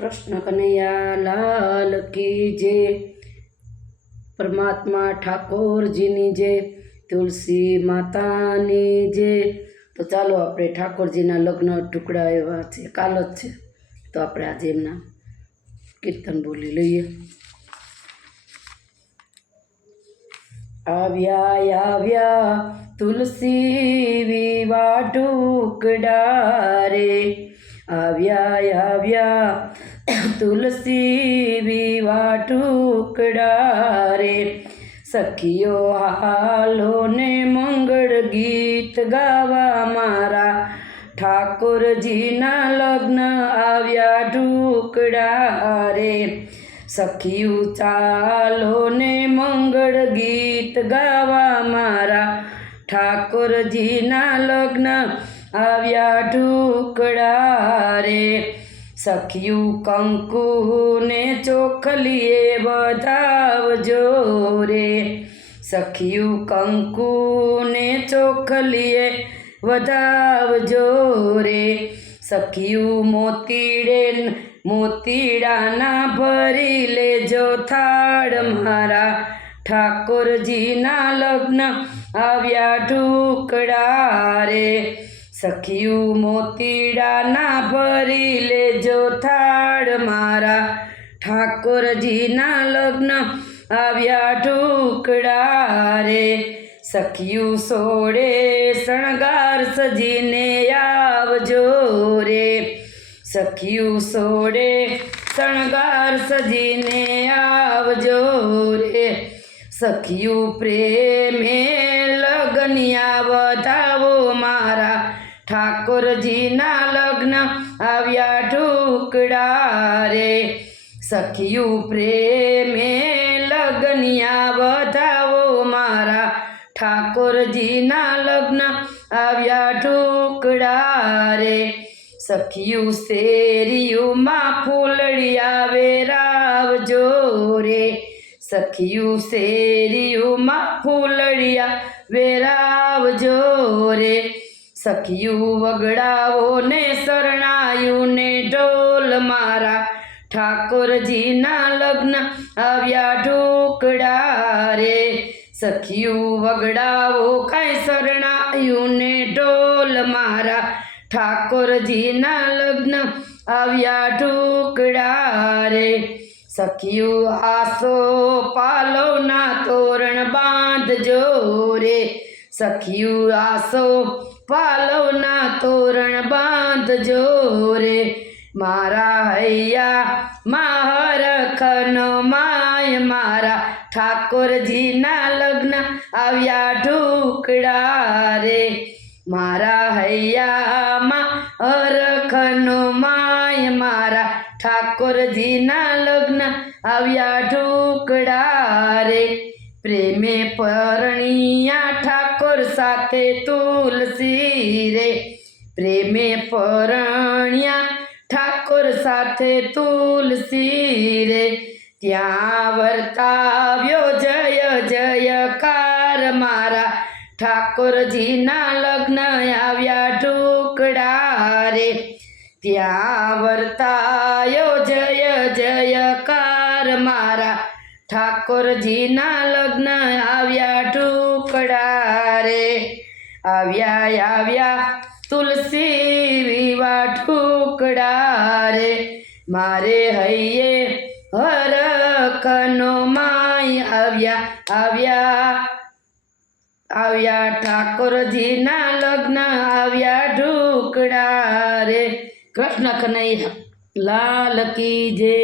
कृष्ण कन्हैया लाल की जय। परमात्मा ठाकोर जीनी जय। तुलसी मातानी जय। तो चालो આપણે ઠાકોરજીના લગ્ન ટુકડા એવા છે, કાલ જ છે, તો આપણે આજે એમના કીર્તન બોલી લઈએ। આવ્યા આવ્યા તુલસી વિવા ટુકડા રે, આવ્યા આવ્યા तुलसी विवा टुकड़ा रे। सखियो हालो ने मंगल गीत गावा मारा, ठाकुर जी ना लग्न आव्या टुकड़ा रे। सखियो चालो ने मंगल गीत गावा मारा, ठाकुर जी ना लग्न आव्या टुकड़ा रे। सखियू कंकु ने चोखलिए बधावजो रे, सखियू कंकु ने चोखलिए बधावजो रे। सखियू मोतीड़ा ना भरी लेजो थाड़ मारा, ठाकुर जी ना लग्न आव्या टुकड़ा रे। सखियू मोतीड़ा ना भरी लेजो थाड़ मारा, ठाकुर जी ना लग्न आव्या टुकड़ा रे। सखियू सोड़े शणगार सजीने आवजो रे, सखियू सोड़े शणगार सजीने आवजो रे। सखियू प्रेमे लगनिया बधावो मारा, ठाकुर जी ना लग्न आव्या टुकड़ा रे। सखियू प्रेमे लगनिया बधावो मारा, ठाकुर जी ना लग्न आव्या टुकड़ा रे। सखियू शेरियू माँ फूलड़िया वेरावजो रे, सखियू शेरियू माँ फूलड़िया वेरावजो रे। सखियू वगड़ाओ ने शरणायु ने ढोल मारा, ठाकुर जी ना लग्न आव्या टुकड़ा रे। सखियू वगड़ाओ काई शरणायु ने ढोल मारा, ठाकुर जी ना लग्न आव्या टुकड़ा रे। सखियू आसो पालो ना तोरण बांधजो रे, सखियू आसो पालो ना तोरण बांधजो रे। मारा हैया माहर खनो माय मारा, ठाकुर जी ना लग्न आव्या टुकड़ा रे। मारा हैया माहर खनो माय मारा, ठाकुर जी ना लग्न आव्या टुकड़ा रे। प्रेमे परणिया ठाकुर साथे तुलसी रे, प्रेमे परणिया ठाकुर साथे तुलसी रे। त्या वर्ताव्यो जय जयकार मारा, ठाकुर जी ना लग्न आव्या टुकड़ा रे। त्या वर्तायो जय जयकार मारा, ठाकुर जी ना लग्न आव्या टुकड़ा रे। आव्या आव्या तुलसी विवा टुकड़ा रे, मारे हैये हर कनो माय आव्या आव्या आव्या, ठाकुर जी ना लग्न आव्या टुकड़ा रे। कृष्ण कन्हैया लाल की जय।